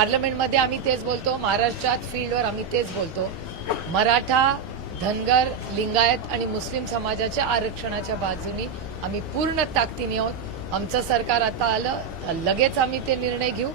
पार्लमेंटमध्ये आम्ही तेच बोलतो महाराष्ट्रात फील्डवर आम्ही तेच बोलतो. मराठा धनगर लिंगायत आणि मुस्लिम समाजाच्या आरक्षणाच्या बाजूनी आम्ही पूर्ण ताकदीने आहोत. आमचं सरकार आता आलं लगेच आम्ही ते निर्णय घेऊ.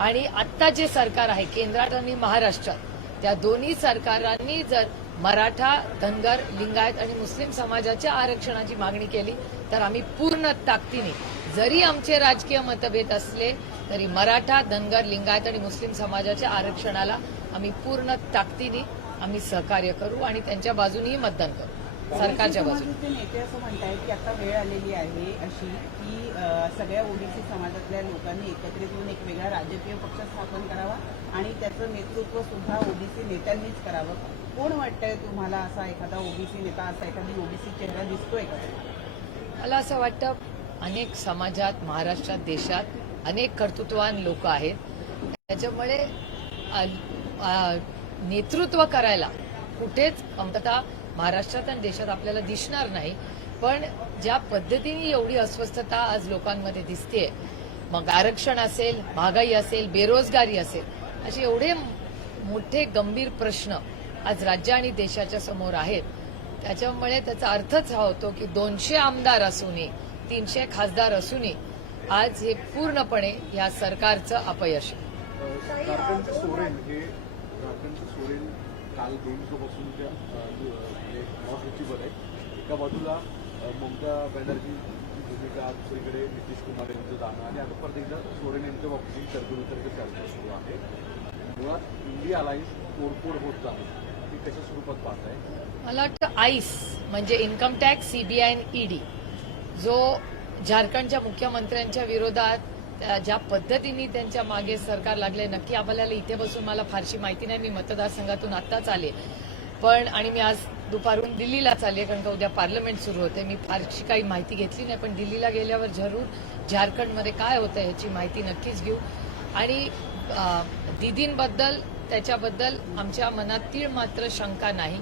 आणि आत्ता जे सरकार आहे केंद्रात आणि महाराष्ट्रात त्या दोन्ही सरकारांनी जर मराठा धनगर लिंगायत आणि मुस्लिम समाजाच्या आरक्षणाची मागणी केली तर आम्ही पूर्ण ताकदीने जरी आमचे राजकीय मतभेद असले तरी मराठा धनगर लिंगायत आणि मुस्लिम समाजाच्या आरक्षणाला आम्ही पूर्ण ताकदीने आम्ही सहकार्य करू आणि त्यांच्या बाजूनेही मतदान करू. सरकारच्या बाजूने. नेते असं म्हणतायत की आता वेळ आलेली आहे अशी की सगळ्या ओबीसी समाजातल्या लोकांनी एकत्रित येऊन एक वेगळा राजकीय पक्ष स्थापन करावा आणि त्याचं नेतृत्व सुद्धा ओबीसी नेत्यांनीच करावं. कोण वाटतंय तुम्हाला असा एखादा ओबीसी नेता असा एखादी ओबीसी चेहरा दिसतोय का? मला असं वाटतं अनेक समाजात महाराष्ट्रात देशात अनेक कर्तृत्ववान लोक आहेत. त्याच्यामुळे नेतृत्व करायला कुठेच कमतता महाराष्ट्रात आणि देशात आपल्याला दिसणार नाही. पण ज्या पद्धतीने एवढी अस्वस्थता आज लोकांमध्ये दिसते मग आरक्षण असेल महागाई असेल बेरोजगारी असेल असे एवढे मोठे गंभीर प्रश्न आज राज्य आणि देशाच्या समोर आहेत. त्याच्यामुळे त्याचा अर्थच हा होतो की दोनशे आमदार असूनही तीनशे खासदार असूनही आज हे पूर्णपणे या सरकारचं अपयश आहे. सोरेन हे झारखंडचे सोरेन काल दोन दिवसापासून त्या म्हणजे आहे. एका बाजूला ममता बॅनर्जीची भूमिका दुसरीकडे नितीश कुमार यांचं जाणं आणि आता परत एकदा सोरेन यांच्या बाबतीत तर्कवितर्क चर्चा सुरू आहे. मुळात इंडिया अलायन्स तोडफोड होत आहे ती कशा स्वरूपात पाहत आहे मला वाटतं आईस म्हणजे इन्कम टॅक्स सीबीआय आणि ईडी जो झारखंडच्या मुख्यमंत्र्यांच्या विरोधात ज्या पद्धतीने त्यांच्या मागे सरकार लागले नक्की आपल्याला इथे बसून मला फारशी माहिती नाही. मी मतदारसंघातून आत्ताच आले. पण आणि मी आज दुपारून दिल्लीला चालले कारण का उद्या पार्लमेंट सुरू होते. मी फारशी काही माहिती घेतली नाही पण दिल्लीला गेल्यावर जरूर झारखंडमध्ये काय होतं ह्याची माहिती नक्कीच घेऊ. आणि दिदींबद्दल त्याच्याबद्दल आमच्या मनात तीळ मात्र शंका नाही.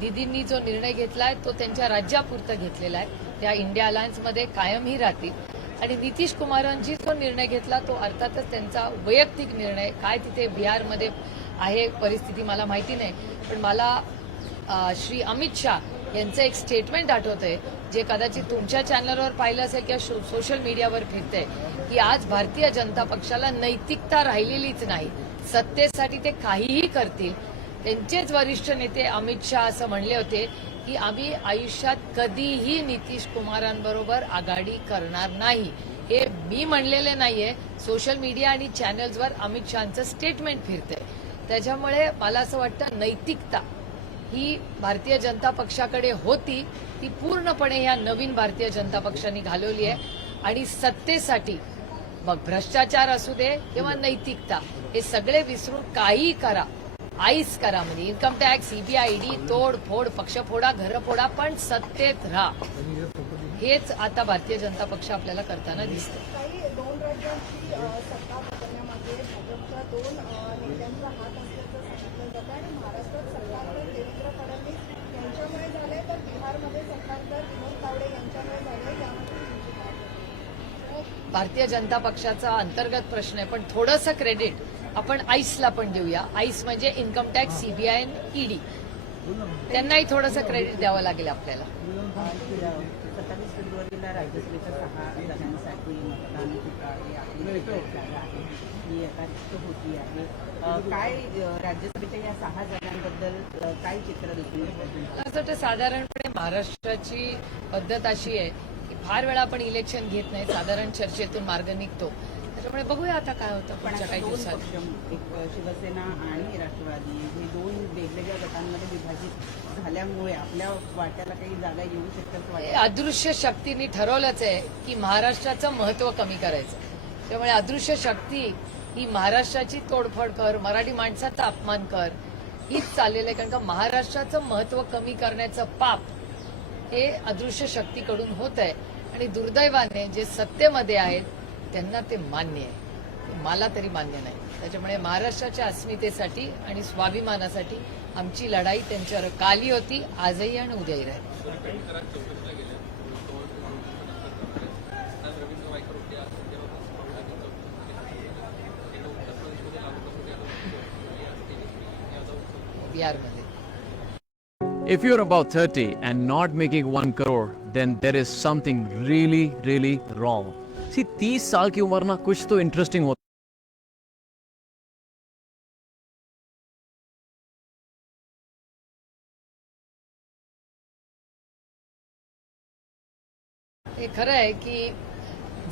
दीदींनी जो निर्णय घेतलाय तो त्यांच्या राज्यापुरतं घेतलेला आहे. त्या इंडिया अलायन्समध्ये कायमही राहतील. आणि नितीश कुमारांची जो निर्णय घेतला तो अर्थातच त्यांचा वैयक्तिक निर्णय काय तिथे बिहारमध्ये आहे परिस्थिती मला माहिती नाही. पण मला श्री अमित शाह यांचं एक स्टेटमेंट आठवतंय जे कदाचित तुमच्या चॅनलवर पाहिलं असेल किंवा शो- सोशल मीडियावर फिरतंय की आज भारतीय जनता पक्षाला नैतिकता राहिलेलीच नाही. सत्तेसाठी ते काहीही करतील त्यांचेच वरिष्ठ नेते अमित शहा असं म्हणले होते की आम्ही आयुष्यात कधीही नितीश कुमारांबरोबर आघाडी करणार नाही. हे मी म्हणलेले नाहीये. सोशल मीडिया आणि चॅनल्सवर अमित शहाचं स्टेटमेंट फिरतंय. त्याच्यामुळे मला असं वाटतं नैतिकता ही भारतीय जनता पक्षाकडे होती. ती पूर्णपणे या नवीन भारतीय जनता पक्षाने घालवली आहे. आणि सत्तेसाठी मग भ्रष्टाचार असू दे किंवा नैतिकता हे सगळे विसरून काही करा. आईस करा म्हणजे. इन्कम टॅक्स सीबीआयडी तोड फोड पक्ष फोडा घर फोडा पण सत्तेत राहा. हेच आता भारतीय जनता पक्ष आपल्याला करताना दिसत भारतीय जनता पक्षाचा अंतर्गत प्रश्न आहे पण थोडंसं क्रेडिट आपण आईसला पण देऊया. आईस म्हणजे इन्कम टॅक्स सीबीआय ईडी त्यांनाही थोडंसं क्रेडिट द्यावं लागेल आपल्याला. सत्तावीस फेब्रुवारीला राज्यसभेच्या सहा जागांसाठी आहे जागा आहे ही होती आहे काय राज्यसभेच्या या सहा जागांबद्दल काय चित्र दिसून असं वाटतं साधारणपणे महाराष्ट्राची पद्धत अशी आहे की फार वेळा आपण इलेक्शन घेत नाही साधारण चर्चेतून मार्ग निघतो. त्याच्यामुळे बघूया आता काय होतं पण पुढच्या काही दोन दिवसात. शिवसेना आणि राष्ट्रवादी हे दोन वेगवेगळ्या गटांमध्ये विभाजित झाल्यामुळे आपल्या वाट्याला काही जागा येऊ शकतात अदृश्य शक्तींनी ठरवलंच आहे की महाराष्ट्राचं महत्त्व कमी करायचं. त्यामुळे अदृश्य शक्ती ही महाराष्ट्राची तोडफोड कर मराठी माणसाचा अपमान कर हीच चाललेलं आहे. कारण का महाराष्ट्राचं महत्त्व कमी करण्याचं पाप हे अदृश्य शक्तीकडून होत आहे आणि दुर्दैवाने जे सत्तेमध्ये आहेत त्यांना ते मान्य आहे. मला तरी मान्य नाही. त्याच्यामुळे महाराष्ट्राच्या अस्मितेसाठी आणि स्वाभिमानासाठी आमची लढाई त्यांच्यावर काली होती आजही आणि उद्याही राहील. बिहारमध्ये. If you're about 30 and not making 1 crore, then there is something really, really wrong. सी तीस साल की उम्र ना कुछ तो इंटरेस्टिंग होता हे खरं आहे की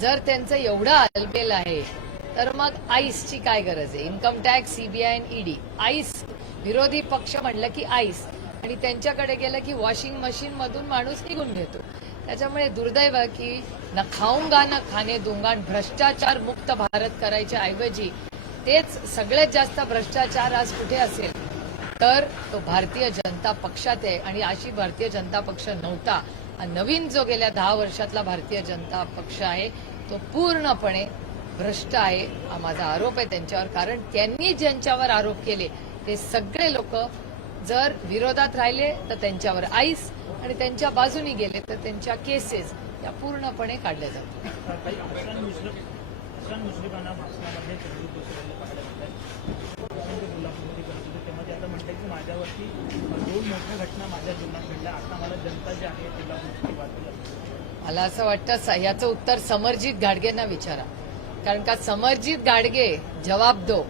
जर त्यांचं एवढं अलबेल आहे तर मग आईसची काय गरज आहे? Income tax CBI ED ICE विरोधी पक्ष म्हणलं की आईस आणि त्यांच्याकडे गेलं की वॉशिंग मशीन मधून माणूस निघून घेतो. त्याच्यामुळे दुर्दैव की न खाऊंगा न खाणे दूंगा भ्रष्टाचार मुक्त भारत करायच्या ऐवजी तेच सगळ्यात जास्त भ्रष्टाचार आज कुठे असेल? तर तो भारतीय जनता पक्षात आहे आणि अशी भारतीय जनता पक्ष नव्हता. हा नवीन जो गेल्या दहा वर्षातला भारतीय जनता पक्ष आहे तो पूर्णपणे भ्रष्ट आहे हा माझा आरोप आहे त्यांच्यावर. कारण त्यांनी ज्यांच्यावर आरोप केले ते सगळे लोक जर विरोधात राहिले तर त्यांच्यावर आईस आणि त्यांच्या बाजूनी गेले तर त्यांच्या केसेस या पूर्णपणे काढल्या जातात. माझ्यावरती दोन मोठ्या घटना माझ्या जीवनात घडल्या आता मला जनता जी आहे मला असं वाटतं याचं उत्तर समरजित गाडगेंना विचारा. कारण का समरजित गाडगे जवाब दो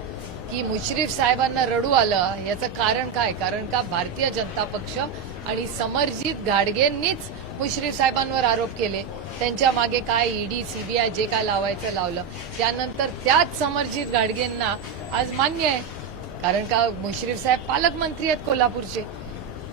की मुश्रीफ साहेबांना रडू आलं याचं कारण काय? कारण का भारतीय जनता पक्ष आणि समरजित गाडगेंनीच मुश्रीफ साहेबांवर आरोप केले. त्यांच्या मागे काय ईडी सीबीआय जे काय लावायचं लावलं. त्यानंतर त्याच समरजित गाडगेंना आज मान्य आहे. कारण का मुश्रीफ साहेब पालकमंत्री आहेत कोल्हापूरचे.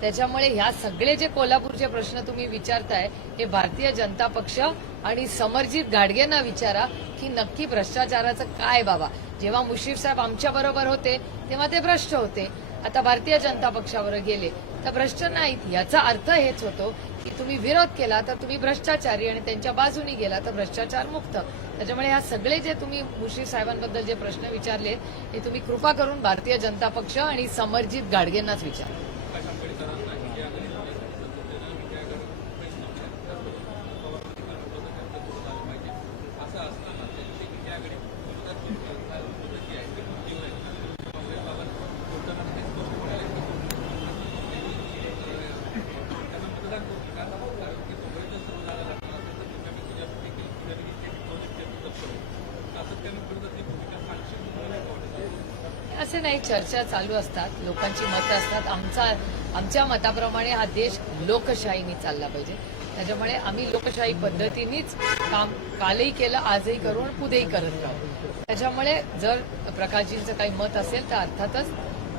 त्याच्यामुळे ह्या सगळे जे कोल्हापूरचे प्रश्न तुम्ही विचारताय हे भारतीय जनता पक्ष आणि समरजित गाडगेंना विचारा की नक्की भ्रष्टाचाराचं काय बाबा. जेव्हा मुशीफ साहेब आमच्या बरोबर होते तेव्हा ते भ्रष्ट होते. आता भारतीय जनता पक्षावर गेले तर भ्रष्ट नाहीत. याचा अर्थ हेच होतो की तुम्ही विरोध केला तर तुम्ही भ्रष्टाचारी आणि त्यांच्या बाजूनी गेला तर भ्रष्टाचार मुक्त. त्याच्यामुळे ह्या सगळे जे तुम्ही मुश्रीफ साहेबांबद्दल जे प्रश्न विचारले हे तुम्ही कृपा करून भारतीय जनता पक्ष आणि समरजित गाडगेंनाच विचारा. असे नाही चर्चा चालू असतात लोकांची मतं असतात. आमचा आमच्या मताप्रमाणे हा देश लोकशाहीने चालला पाहिजे. त्याच्यामुळे आम्ही लोकशाही पद्धतीनेच काम कालही केलं आजही करू आणि पुढेही करत राहू. त्याच्यामुळे जर प्रकाशजींचं काही मत असेल तर अर्थातच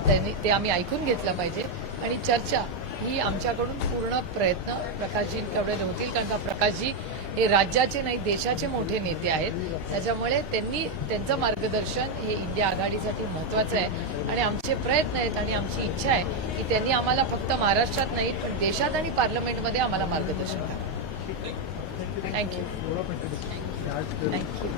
त्यांनी ते आम्ही ऐकून घेतलं पाहिजे. आणि चर्चा ही आमच्याकडून पूर्ण प्रयत्न प्रकाशजी तेवढे नव्हतील कारण का प्रकाशजी हे राज्याचे नाही देशाचे मोठे नेते आहेत. त्याच्यामुळे त्यांनी त्यांचं मार्गदर्शन हे इंडिया आघाडीसाठी महत्वाचं आहे. आणि आमचे प्रयत्न आहेत आणि आमची इच्छा आहे की त्यांनी आम्हाला फक्त महाराष्ट्रात नाही पण देशात आणि पार्लमेंटमध्ये आम्हाला मार्गदर्शन करावं थँक्यू थँक्यू